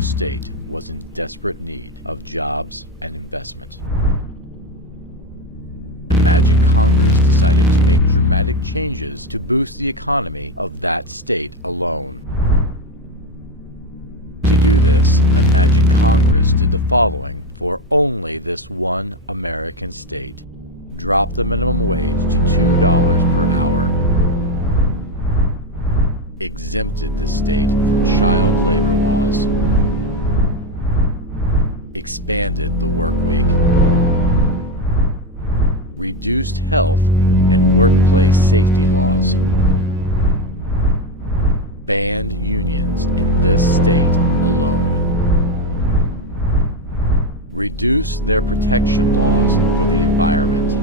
steel state was in desperate need of jobs and investment. Imagine Congress decided to make dramatic changes to boost the economy of that state alone. To do this, imagine Congress did the following for only this one American state. Drop the minimum wage to $2 per hour. Exempted the state from child labor laws. Expanded the work week. Reduced health and workplace safety laws. Banned unions in this state alone. Reduced their protection laws for the environment.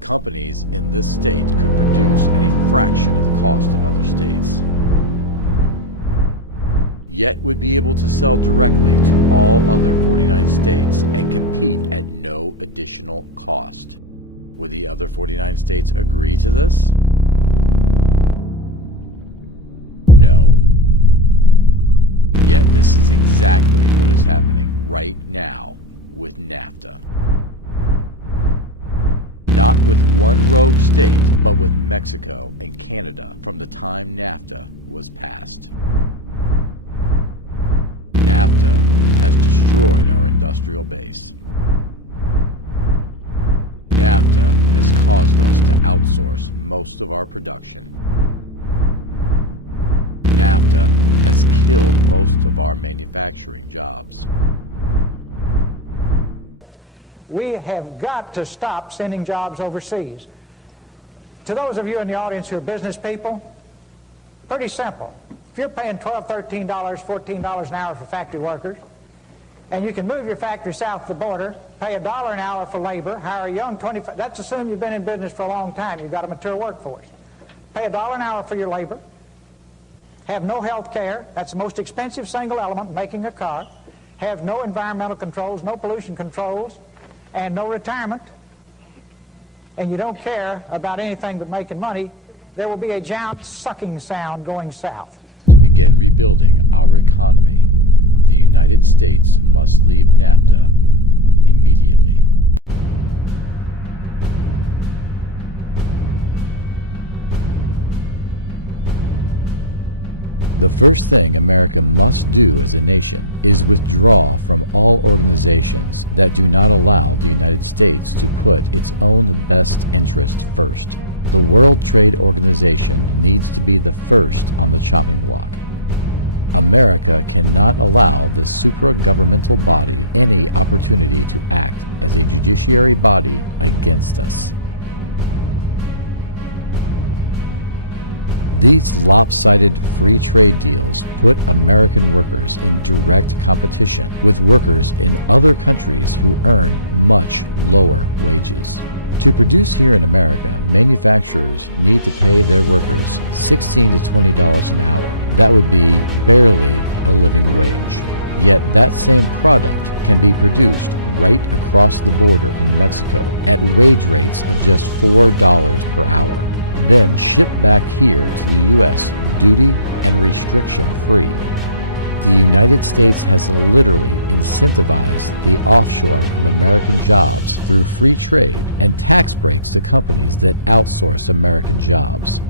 Companies in this state could produce at a fraction of the cost of other states, yet would be able to sell directly to all other 49 states and compete at no additional cost. Would the other 49 states agree to this? No. Yet this is exactly what is happening right now with NAFTA. Not with one rogue state, but with Mexico and Canada from the time NAFTA was passed. NAFTA has destroyed our industrial base. NAFTA has caused us to outsource most of our production. NAFTA has killed most of our manufacturing jobs. We have got to stop sending jobs overseas. To those of you in the audience who are business people, pretty simple. If you're paying $12, $13, $14 an hour for factory workers, and you can move your factory south of the border, pay $1 an hour for labor, hire a young 25, that's assuming you've been in business for a long time, you've got a mature workforce. Pay $1 an hour for your labor, have no health care, that's the most expensive single element making a car, have no environmental controls, no pollution controls, and no retirement, and you don't care about anything but making money, there will be a giant sucking sound going south. To begin rebuilding our economy, the United States must leave NAFTA immediately. The first thing America must do as a nation is withdraw from all organizations that do not allow the United States to put its own best interest first. The World Trade Organization needs to be the first on the chopping block. America cannot allow this supra-governmental body any opportunity to act as a judiciary body against us. These lopsided free trade deals put American workers in direct competition with workers in other countries who earn much lower wages. To produce here in America, manufacturers need to pay their workers $16 to $20 an hour. That would be barely a living wage. Yet that same product can be produced right across the border in Mexico at wage rates of just $4 per hour. Then shipped back here to the U.S. duty and restriction free. The United States has literally incentivized the offshoring of American jobs through free trade and tax breaks to companies that outsource American jobs.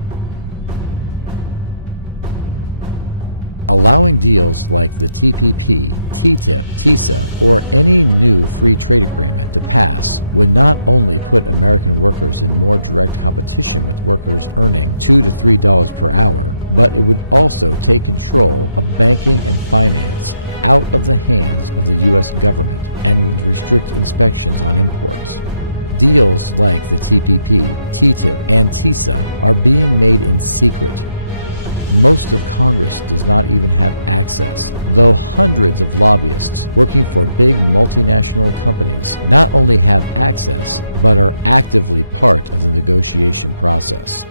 Allowing deals like the TPP, TTIP, TISA, or any new free trade agreement to pass would not only put American workers in more direct competition with workers earning $2 to $3 per hour, but it would also take control of banking and finance out of the hands of the U.S. government and would restrict inspections on imports. Deals like the TPP, TTIP, and TISA are being made in secret. Most of Congress does not even have access, though hundreds of lobbyists working for big multinational companies not only have access, but are actively part of the negotiation process.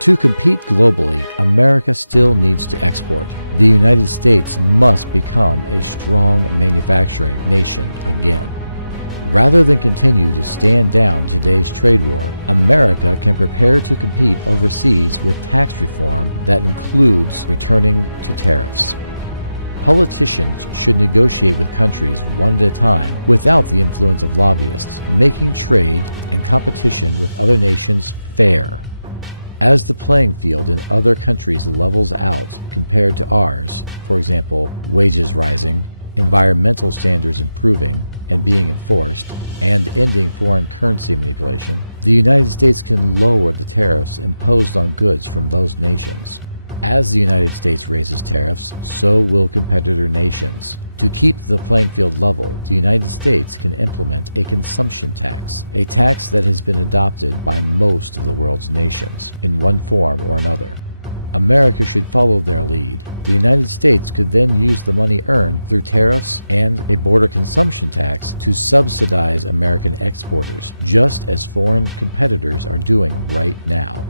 To compete globally, America still needs to export. The United States must become a strong manufacturing nation again. Rather than continue to stand down today's trade war, America can prepare to compete overseas with tax reform that includes returning to tariffs. Politicians should negotiate with countries one at a time without the influence of lobbyists, making trade and competition with other nations fair. As the playing field in other countries levels out compared to ours, for example, wages rising, environmental standards improving and being enforced, and ending foreign currency manipulation, the United States can lower the tariffs imposed on goods from those nations. As the United States raises tariffs, so will competitor nations. To keep the playing field level, the United States can implement a consumption tax, a tax that has been adopted by most of the world's nations, in one form or another. America should follow their lead. The United States could then use the money earned through tariffs and a border consumption tax to subsidize American exporters, just as foreign competitors are doing right now.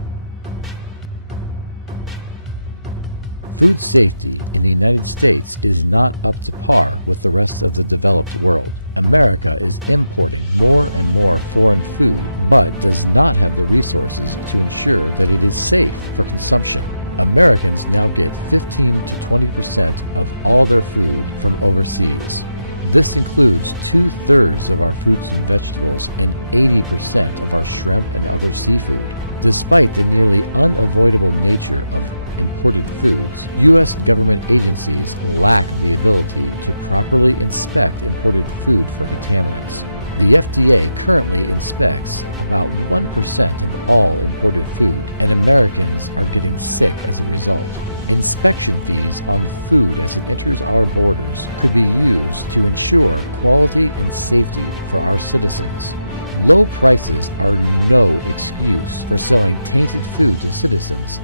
Food safety in the United States is not up to par with the rest of the developed world. America is importing more and more foreign food, but does not have the resources to ensure that it is safe for consumption. Americans now get 15 to 20% of all their food from overseas. This includes 2/3 of our fruits and vegetables and 80% of our shrimp and other seafood. Despite the nearly unavoidable nature of imported foods, U.S. government agencies lack the ability to properly inspect imported food for contaminants. The FDA currently inspects about 1% of all imported food, and Americans are getting sick as a result. Inspection fees on food as it enters our borders could be used to ensure quality and safety for our citizens. Low prices are no excuse for selling tainted food to citizens.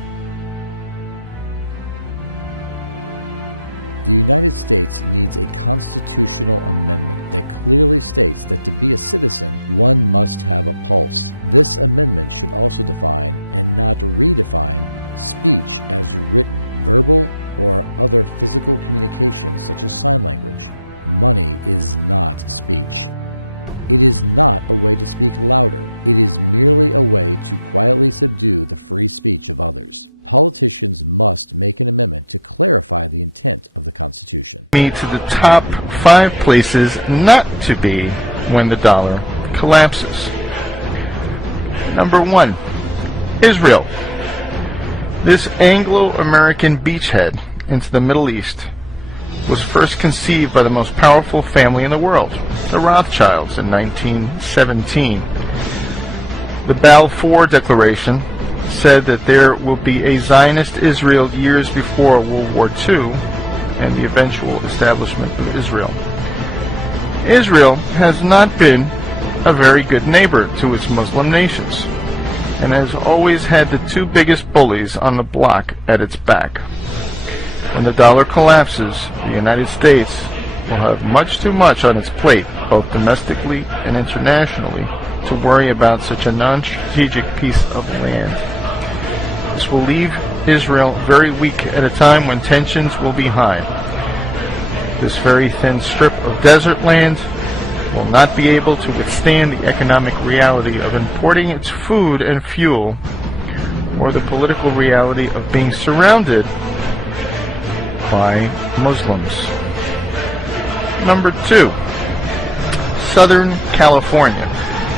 The United States needs a constitutional amendment that clearly states that to be a citizen, one must have a pulse. This amendment should also define, and not redefine, speech as written, verbal, or other physical communications such as sign language. Money is not speech. It is not a way to speak louder. It is merely a way to quietly subdue the free speech of others. Politicians must make an amendment to clarify the intent of the Constitution. Me to the top 5 places not to be when the dollar collapses. Number 1, Israel. This Anglo-American beachhead into the Middle East was first conceived by the most powerful family in the world, the Rothschilds, in 1917. The Balfour Declaration said that there will be a Zionist Israel years before World War II and the eventual establishment of Israel. Israel has not been a very good neighbor to its Muslim nations and has always had the 2 biggest bullies on the block at its back. When the dollar collapses, the United States will have much too much on its plate, both domestically and internationally, to worry about such a non-strategic piece of land. This will leave Israel very weak at a time when tensions will be high. This very thin strip of desert land will not be able to withstand the economic reality of importing its food and fuel, or the political reality of being surrounded by Muslims. Number 2, Southern California.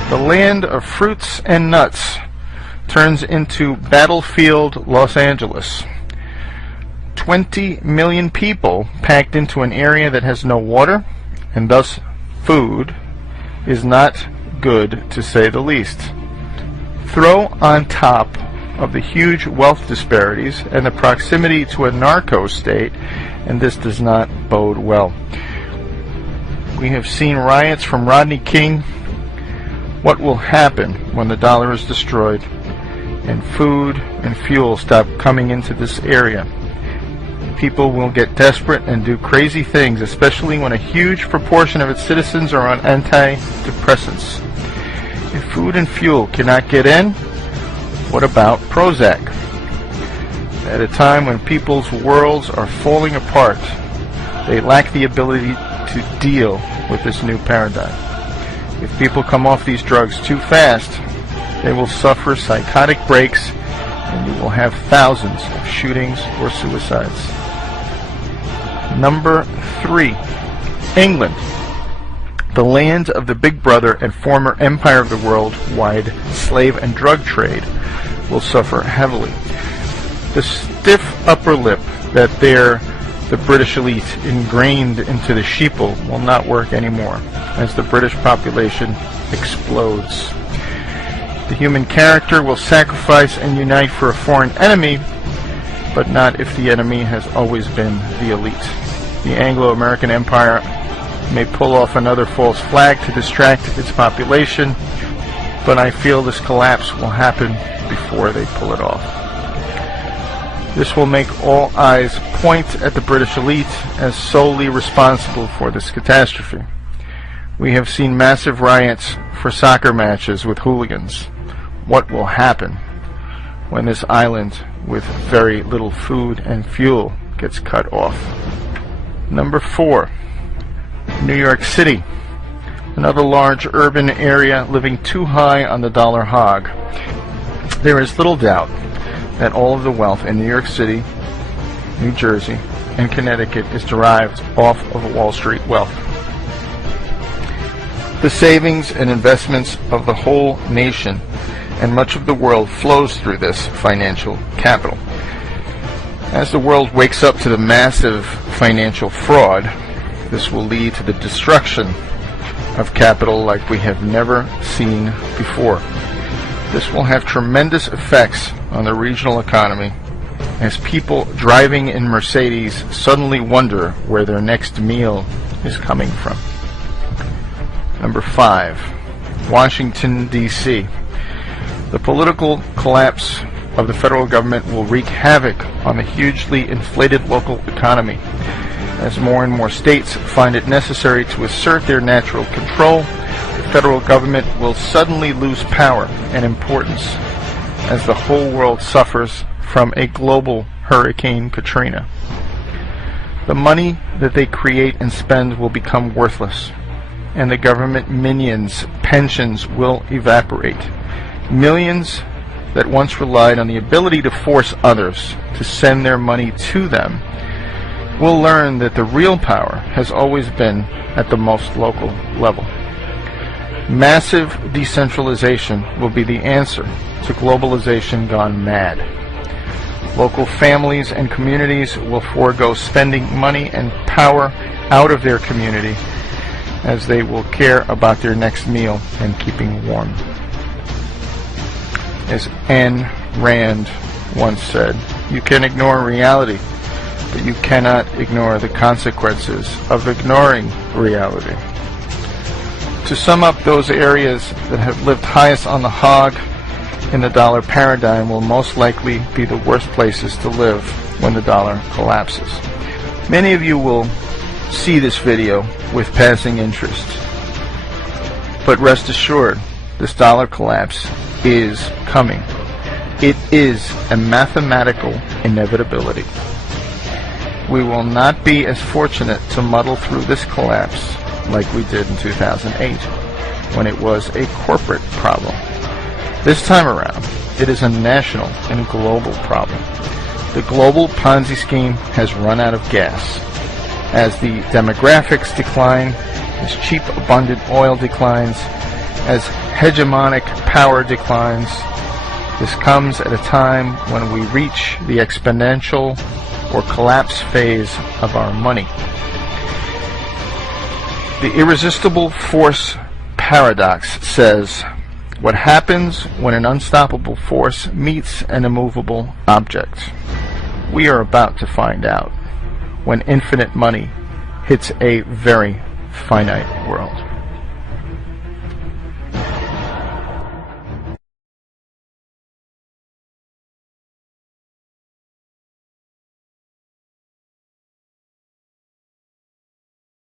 The land of fruits and nuts turns into battlefield Los Angeles. 20 million people packed into an area that has no water, and thus food, is not good to say the least. Throw on top of the huge wealth disparities and the proximity to a narco state, and this does not bode well. We have seen riots from Rodney King. What will happen when the dollar is destroyed and food and fuel stop coming into this area? People will get desperate and do crazy things, especially when a huge proportion of its citizens are on antidepressants. If food and fuel cannot get in, what about Prozac? At a time when people's worlds are falling apart, they lack the ability to deal with this new paradigm. If people come off these drugs too fast, they will suffer psychotic breaks, and you will have thousands of shootings or suicides. Number 3, England. The land of the Big Brother and former empire of the worldwide slave and drug trade will suffer heavily. The stiff upper lip that the British elite ingrained into the sheeple will not work anymore as the British population explodes. The human character will sacrifice and unite for a foreign enemy, but not if the enemy has always been the elite. The Anglo-American Empire may pull off another false flag to distract its population, but I feel this collapse will happen before they pull it off. This will make all eyes point at the British elite as solely responsible for this catastrophe. We have seen massive riots for soccer matches with hooligans. What will happen when this island with very little food and fuel gets cut off? Number 4, New York City. Another large urban area living too high on the dollar hog. There is little doubt that all of the wealth in New York City, New Jersey, and Connecticut is derived off of Wall Street wealth. The savings and investments of the whole nation and much of the world flows through this financial capital. As the world wakes up to the massive financial fraud, this will lead to the destruction of capital like we have never seen before. This will have tremendous effects on the regional economy as people driving in Mercedes suddenly wonder where their next meal is coming from. Number 5, Washington, D.C. The political collapse of the federal government will wreak havoc on the hugely inflated local economy. As more and more states find it necessary to assert their natural control, the federal government will suddenly lose power and importance as the whole world suffers from a global Hurricane Katrina. The money that they create and spend will become worthless, and the government minions' pensions will evaporate. Millions that once relied on the ability to force others to send their money to them will learn that the real power has always been at the most local level. Massive decentralization will be the answer to globalization gone mad. Local families and communities will forego spending money and power out of their community as they will care about their next meal and keeping warm. As Ayn Rand once said, you can ignore reality, but you cannot ignore the consequences of ignoring reality. To sum up, those areas that have lived highest on the hog in the dollar paradigm will most likely be the worst places to live when the dollar collapses. Many of you will see this video with passing interest, but rest assured, this dollar collapse is coming. It is a mathematical inevitability. We will not be as fortunate to muddle through this collapse like we did in 2008, when it was a corporate problem. This time around, it is a national and global problem. The global Ponzi scheme has run out of gas. As the demographics decline, as cheap, abundant oil declines, as hegemonic power declines, this comes at a time when we reach the exponential or collapse phase of our money. The irresistible force paradox says, what happens when an unstoppable force meets an immovable object? We are about to find out when infinite money hits a very finite world.